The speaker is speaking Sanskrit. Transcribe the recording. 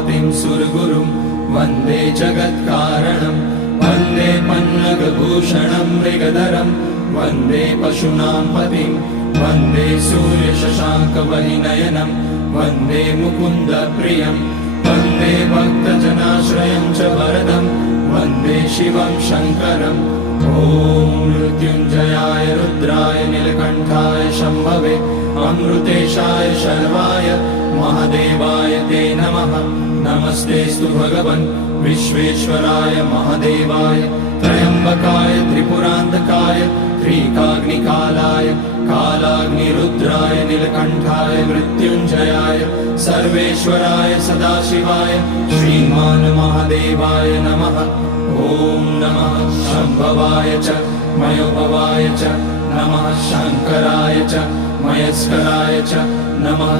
पतिं सुरगुरुं वन्दे जगत्कारणं वन्दे पन्नगभूषणं मृगधरं वन्दे पशूनां पतिं वन्दे सूर्यशशाङ्कवहिनयनं वन्दे मुकुन्दप्रियं वन्दे भक्तजनाश्रयं च वरदं वन्दे शिवं शङ्करम् ॐ मृत्युञ्जयाय रुद्राय नीलकण्ठाय शम्भवे अमृतेशाय शर्वाय महादेवाय ते नमः। नमस्तेस्तु भगवन् विश्वेश्वराय महादेवाय त्र्यम्बकाय त्रिपुरान्तकाय त्रिकाग्निकालाय कालाग्निरुद्राय नीलकण्ठाय मृत्युञ्जयाय सर्वेश्वराय सदाशिवाय श्रीमान् महादेवाय नमः। ॐ नमः शम्भवाय च मयोभवाय च नमः शङ्कराय च मयस्कराय च नमः।